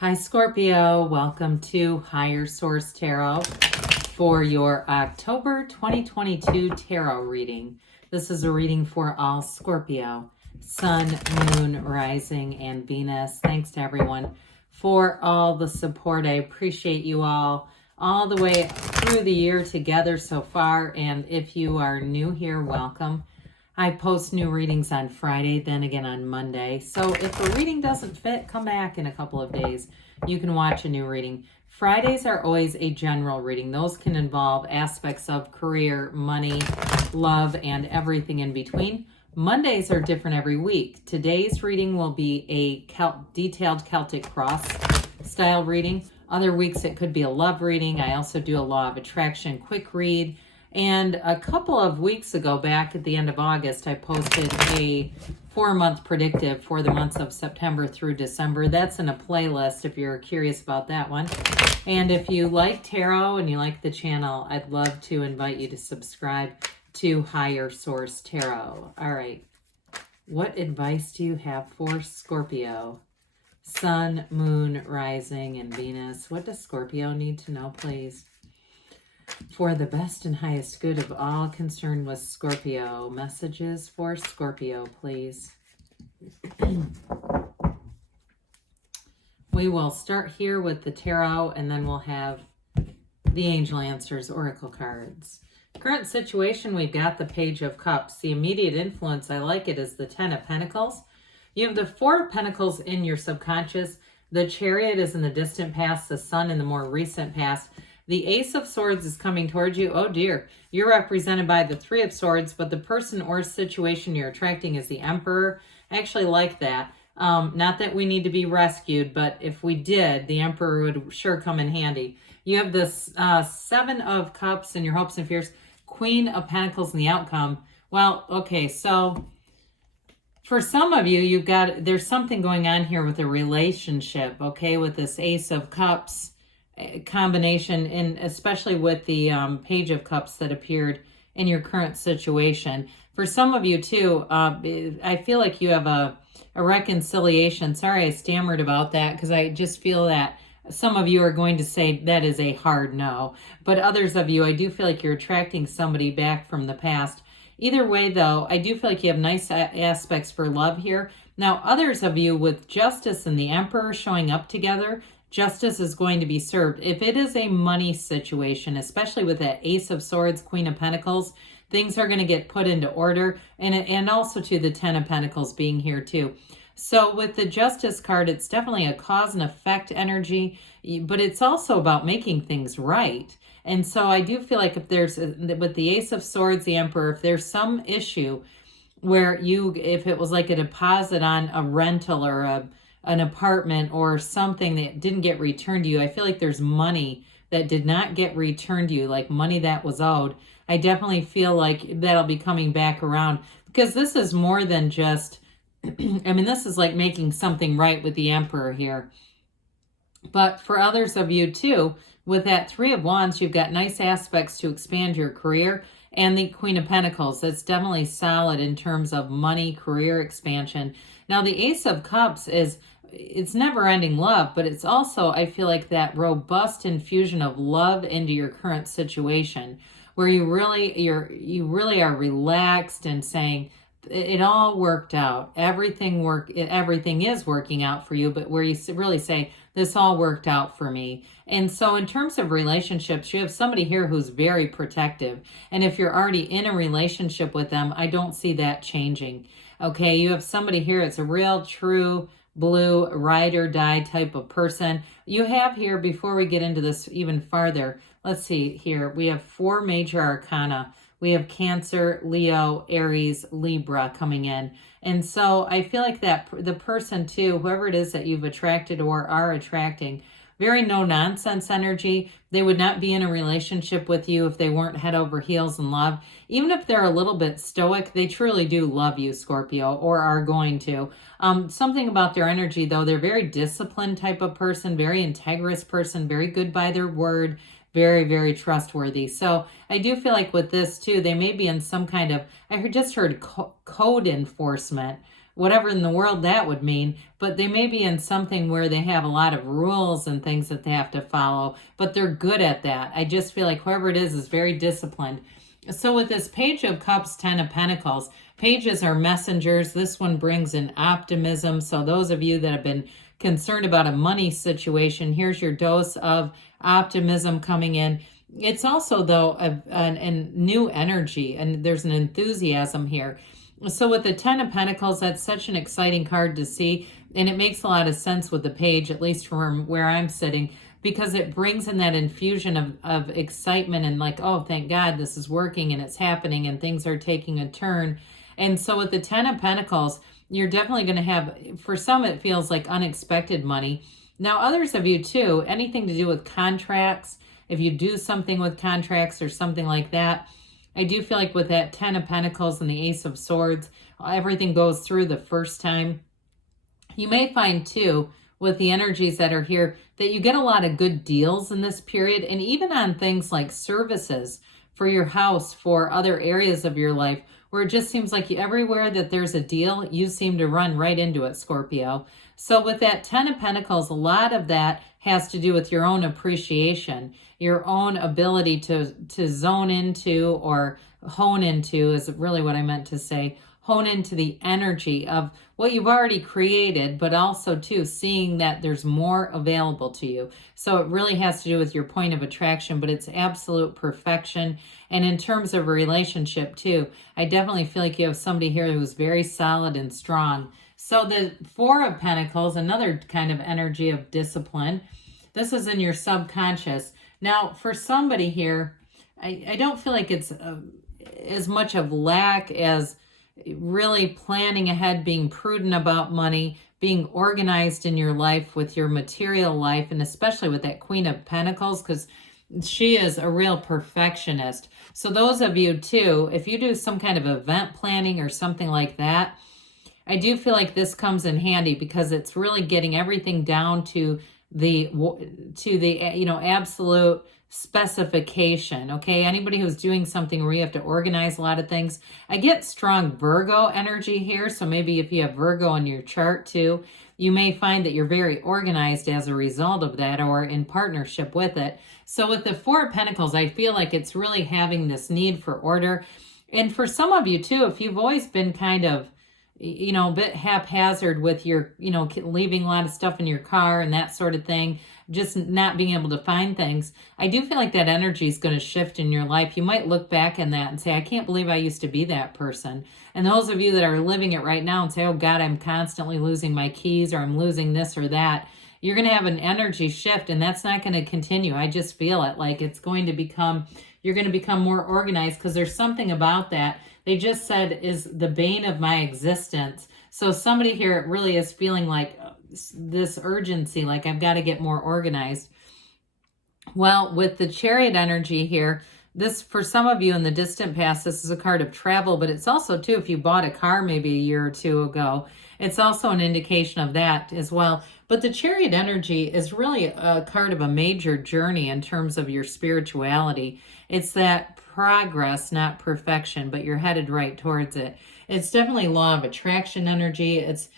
Hi Scorpio, welcome to Higher Source Tarot for your October 2022 tarot reading. This is a reading for all Scorpio, Sun, Moon, Rising, and Venus. Thanks to everyone for all the support. I appreciate you all the way through the year together so far. And if you are new here, welcome. I post new readings on Friday, then again on Monday. So if a reading doesn't fit, come back in a couple of days. You can watch a new reading. Fridays are always a general reading. Those can involve aspects of career, money, love, and everything in between. Mondays are different every week. Today's reading will be a detailed Celtic cross style reading. Other weeks it could be a love reading. I also do a law of attraction quick read. And a couple of weeks ago, back at the end of August, I posted a 4-month predictive for the months of September through December. That's in a playlist if you're curious about that one. And if you like tarot and you like the channel, I'd love to invite you to subscribe to Higher Source Tarot. All right. What advice do you have for Scorpio? Sun, Moon, Rising, and Venus. What does Scorpio need to know, please? For the best and highest good of all concerned with Scorpio. Messages for Scorpio, please. We will start here with the tarot, and then we'll have the Angel Answers Oracle cards. Current situation, we've got the Page of Cups. The immediate influence, I like it, is the Ten of Pentacles. You have the Four of Pentacles in your subconscious. The Chariot is in the distant past, the Sun in the more recent past. The Ace of Swords is coming towards you. Oh dear. You're represented by the Three of Swords, but the person or situation you're attracting is the Emperor. I actually like that. Not that we need to be rescued, but if we did, the Emperor would sure come in handy. You have this Seven of Cups in your hopes and fears. Queen of Pentacles in the outcome. Well, okay, so for some of you, there's something going on here with a relationship, okay, with this Ace of Cups combination, and especially with the Page of Cups that appeared in your current situation. For some of you too, I feel like you have a reconciliation. Sorry I stammered about that, because I just feel that some of you are going to say that is a hard no. But others of you, I do feel like you're attracting somebody back from the past. Either way though, I do feel like you have nice aspects for love here. Now others of you with Justice and the Emperor showing up together, justice is going to be served. If it is a money situation, especially with that Ace of Swords, Queen of Pentacles, things are going to get put into order. And also to the Ten of Pentacles being here too. So with the Justice card, it's definitely a cause and effect energy, but it's also about making things right. And so I do feel like if there's, with the Ace of Swords, the Emperor, if there's some issue where if it was like a deposit on a rental or an apartment or something that didn't get returned to you, I feel like there's money that did not get returned to you, like money that was owed. I definitely feel like that'll be coming back around, because this is more than just, I mean, this is like making something right with the Emperor here. But for others of you too, with that Three of Wands, you've got nice aspects to expand your career, and the Queen of Pentacles. That's definitely solid in terms of money, career expansion. Now the Ace of Cups it's never-ending love, but it's also, I feel like, that robust infusion of love into your current situation, where you really are relaxed and saying it all worked out. Everything is working out for you, but where you really say this all worked out for me. And so in terms of relationships, you have somebody here who's very protective. And if you're already in a relationship with them, I don't see that changing. Okay, you have somebody here, it's a real true blue ride or die type of person. You have here, before we get into this even farther, let's see here, we have 4 major arcana. We have Cancer, Leo, Aries, Libra coming in. And so I feel like that the person too, whoever it is that you've attracted or are attracting, very no-nonsense energy. They would not be in a relationship with you if they weren't head over heels in love. Even if they're a little bit stoic, they truly do love you, Scorpio, or are going to. Something about their energy, though, they're very disciplined type of person, very integrous person, very good by their word, very, very trustworthy. So I do feel like with this, too, they may be in some kind of, just heard code enforcement, whatever in the world that would mean, but they may be in something where they have a lot of rules and things that they have to follow, but they're good at that. I just feel like whoever it is very disciplined. So with this Page of Cups, 10 of Pentacles, pages are messengers. This one brings in optimism. So those of you that have been concerned about a money situation, here's your dose of optimism coming in. It's also, though, a new energy, and there's an enthusiasm here. So with the 10 of Pentacles, that's such an exciting card to see, and it makes a lot of sense with the page, at least from where I'm sitting, because it brings in that infusion of excitement and like, oh, thank God this is working and it's happening and things are taking a turn. And so with the 10 of Pentacles, you're definitely going to have, for some, it feels like unexpected money. Now, others of you too, anything to do with contracts, if you do something with contracts or something like that, I do feel like with that 10 of Pentacles and the Ace of Swords, everything goes through the first time. You may find too, with the energies that are here, that you get a lot of good deals in this period, and even on things like services for your house, for other areas of your life, where it just seems like everywhere that there's a deal, you seem to run right into it, Scorpio. So with that 10 of Pentacles, a lot of that has to do with your own appreciation, your own ability to zone into, or hone into is really what I meant to say, hone into the energy of what you've already created, but also too seeing that there's more available to you. So it really has to do with your point of attraction, but it's absolute perfection. And in terms of a relationship too, I definitely feel like you have somebody here who's very solid and strong. So the 4 of Pentacles, another kind of energy of discipline. This is in your subconscious. Now, for somebody here, I don't feel like it's as much of lack as really planning ahead, being prudent about money, being organized in your life with your material life, and especially with that Queen of Pentacles, because she is a real perfectionist. So those of you too, if you do some kind of event planning or something like that, I do feel like this comes in handy because it's really getting everything down to the absolute specification. Okay, anybody who's doing something where you have to organize a lot of things, I get strong Virgo energy here. So maybe if you have Virgo in your chart too, you may find that you're very organized as a result of that, or in partnership with it. So with the 4 of Pentacles, I feel like it's really having this need for order. And for some of you too, if you've always been kind of a bit haphazard with your, leaving a lot of stuff in your car and that sort of thing, just not being able to find things, I do feel like that energy is going to shift in your life. You might look back in that and say, I can't believe I used to be that person. And those of you that are living it right now and say, oh God, I'm constantly losing my keys, or I'm losing this or that, you're going to have an energy shift, and that's not going to continue. I just feel it like it's going to become, you're going to become more organized, because there's something about that. They just said is the bane of my existence. So somebody here really is feeling like this urgency, like I've got to get more organized. Well, with the Chariot energy here, this, for some of you in the distant past, this is a card of travel, but it's also too, if you bought a car maybe a year or two ago, it's also an indication of that as well. But the Chariot energy is really a card of a major journey in terms of your spirituality. It's that progress, not perfection, but you're headed right towards it. It's definitely law of attraction energy. It's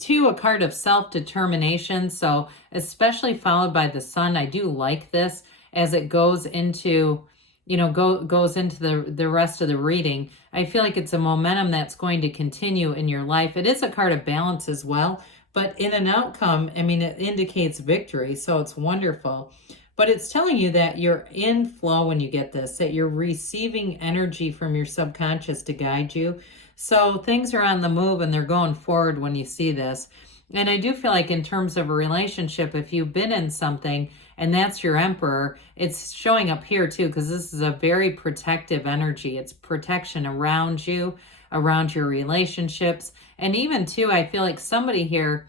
too a card of self-determination. So especially followed by the sun. I do like this as it goes into, goes into the rest of the reading. I feel like it's a momentum that's going to continue in your life. It is a card of balance as well, but in an outcome, it indicates victory. So it's wonderful. But it's telling you that you're in flow when you get this, that you're receiving energy from your subconscious to guide you. So things are on the move and they're going forward when you see this. And I do feel like in terms of a relationship, if you've been in something and that's your Emperor, it's showing up here too, because this is a very protective energy. It's protection around you, around your relationships. And even too, I feel like somebody here,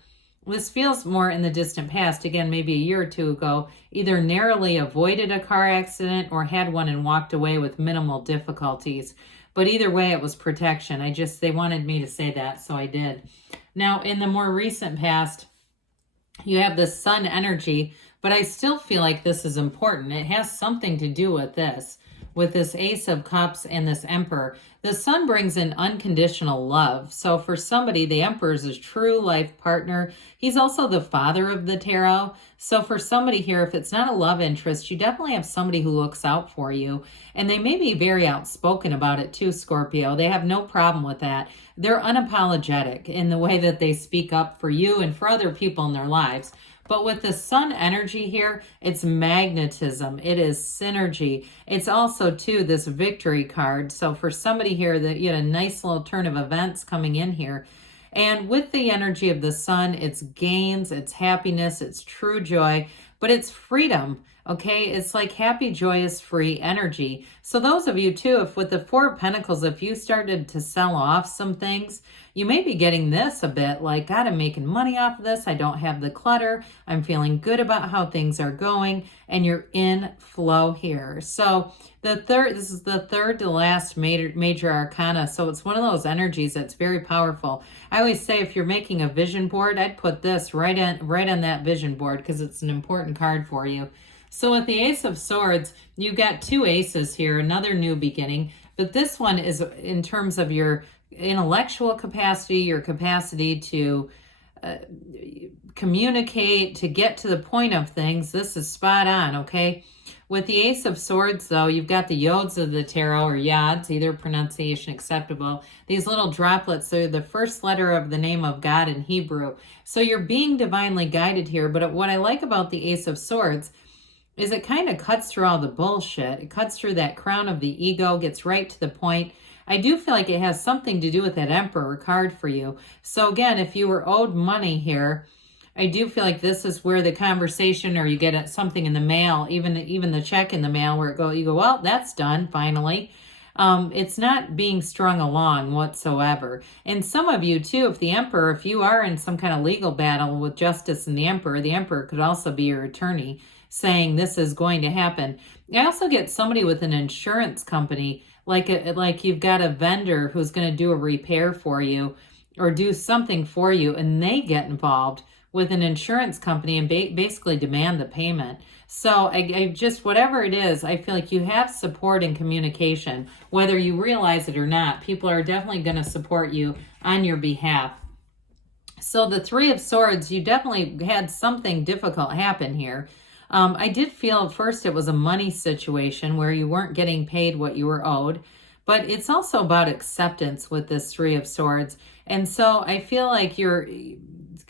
this feels more in the distant past, again, maybe a year or two ago, either narrowly avoided a car accident or had one and walked away with minimal difficulties. But either way, it was protection. They wanted me to say that, so I did. Now, in the more recent past, you have the sun energy, but I still feel like this is important. It has something to do with this. with this Ace of Cups and this Emperor. The Sun brings in unconditional love. So for somebody, the Emperor is a true life partner. He's also the father of the tarot. So for somebody here, if it's not a love interest, you definitely have somebody who looks out for you. And they may be very outspoken about it too, Scorpio. They have no problem with that. They're unapologetic in the way that they speak up for you and for other people in their lives. But with the Sun energy here, it's magnetism. It is synergy. It's also, too, this victory card. So for somebody here, that you had a nice little turn of events coming in here. And with the energy of the Sun, it's gains, it's happiness, it's true joy, but it's freedom. Okay, it's like happy, joyous, free energy. So those of you too, if with the Four of Pentacles, if you started to sell off some things, you may be getting this a bit like, God, I'm making money off of this. I don't have the clutter. I'm feeling good about how things are going, and you're in flow here. So this is the third to last major arcana. So it's one of those energies that's very powerful. I always say if you're making a vision board, I'd put this right on that vision board because it's an important card for you. So with the Ace of Swords, you got two aces here, another new beginning. But this one is in terms of your intellectual capacity, your capacity to communicate, to get to the point of things. This is spot on, okay? With the Ace of Swords, though, you've got the yods of the tarot, or yods, either pronunciation acceptable. These little droplets are the first letter of the name of God in Hebrew. So you're being divinely guided here. But what I like about the Ace of Swords is it kind of cuts through all the bullshit. It cuts through that crown of the ego, gets right to the point. I do feel like it has something to do with that Emperor card for you. So again, if you were owed money here, I do feel like this is where the conversation, or you get something in the mail, even the check in the mail, where you go, well, that's done finally. It's not being strung along whatsoever. And some of you too, if you are in some kind of legal battle with justice and the Emperor could also be your attorney, saying this is going to happen. I also get somebody with an insurance company, like you've got a vendor who's going to do a repair for you or do something for you, and they get involved with an insurance company and basically demand the payment. So I just, whatever it is, I feel like you have support and communication, whether you realize it or not. People are definitely going to support you on your behalf. So the Three of Swords, you definitely had something difficult happen here. I did feel at first it was a money situation where you weren't getting paid what you were owed, but it's also about acceptance with this Three of Swords. And so I feel like you're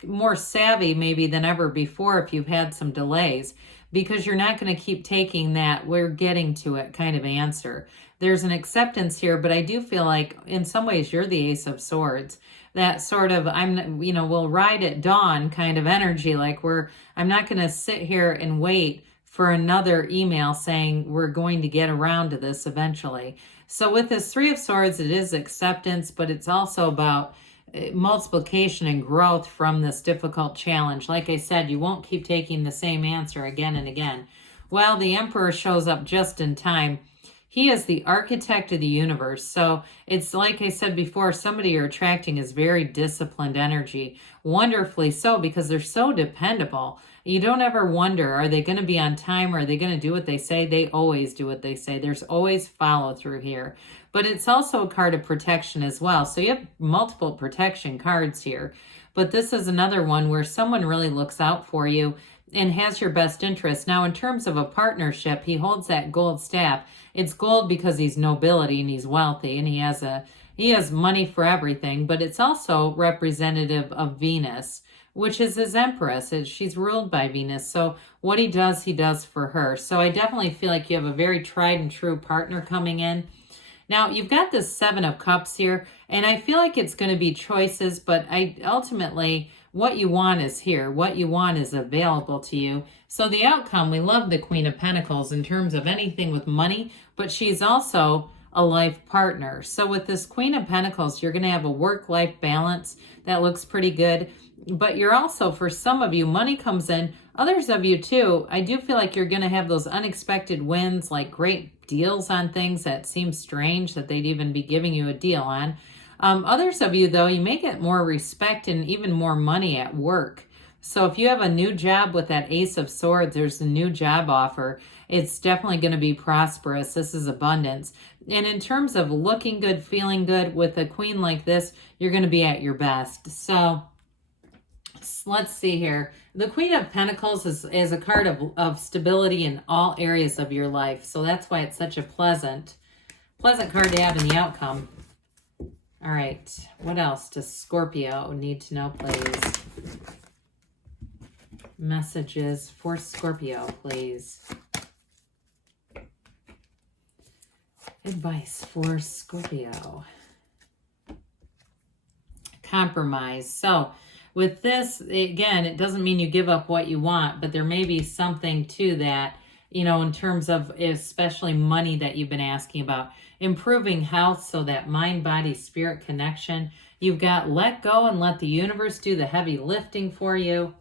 more savvy maybe than ever before if you've had some delays, because you're not going to keep taking that "we're getting to it" kind of answer. There's an acceptance here, but I do feel like in some ways you're the Ace of Swords. That sort of, we'll ride at dawn kind of energy. Like I'm not going to sit here and wait for another email saying we're going to get around to this eventually. So with this Three of Swords, it is acceptance, but it's also about multiplication and growth from this difficult challenge. Like I said, you won't keep taking the same answer again and again. Well, the Emperor shows up just in time. He is the architect of the universe. So it's like I said before, somebody you're attracting is very disciplined energy. Wonderfully so, because they're so dependable. You don't ever wonder, are they going to be on time, or are they going to do what they say? They always do what they say. There's always follow through here. But it's also a card of protection as well. So you have multiple protection cards here. But this is another one where someone really looks out for you and has your best interest. Now, in terms of a partnership, he holds that gold staff. It's gold because he's nobility and he's wealthy and he has money for everything, but it's also representative of Venus, which is his Empress. She's ruled by Venus. So what he does for her. So I definitely feel like you have a very tried and true partner coming in. Now, you've got this Seven of Cups here, and I feel like it's going to be choices, but ultimately, what you want is here. What you want is available to you. So the outcome, we love the Queen of Pentacles in terms of anything with money, but she's also a life partner. So with this Queen of Pentacles, you're going to have a work-life balance that looks pretty good. But you're also, for some of you, money comes in. Others of you too, I do feel like you're going to have those unexpected wins, like great deals on things that seem strange that they'd even be giving you a deal on. Others of you, though, you may get more respect and even more money at work. So if you have a new job with that Ace of Swords, there's a new job offer. It's definitely going to be prosperous. This is abundance. And in terms of looking good, feeling good, with a queen like this, you're going to be at your best. So let's see here. The Queen of Pentacles is a card of stability in all areas of your life. So that's why it's such a pleasant card to have in the outcome. All right. What else does Scorpio need to know, please? Messages for Scorpio, please. Advice for Scorpio. Compromise. So with this, again, it doesn't mean you give up what you want, but there may be something to that, you know, in terms of especially money that you've been asking about. Improving health, so that mind, body, spirit connection. You've got let go and let the universe do the heavy lifting for you.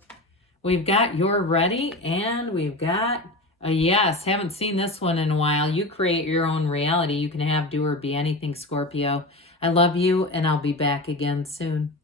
We've got you're ready, and we've got a yes. Haven't seen this one in a while. You create your own reality. You can have, do, or be anything, Scorpio. I love you, and I'll be back again soon.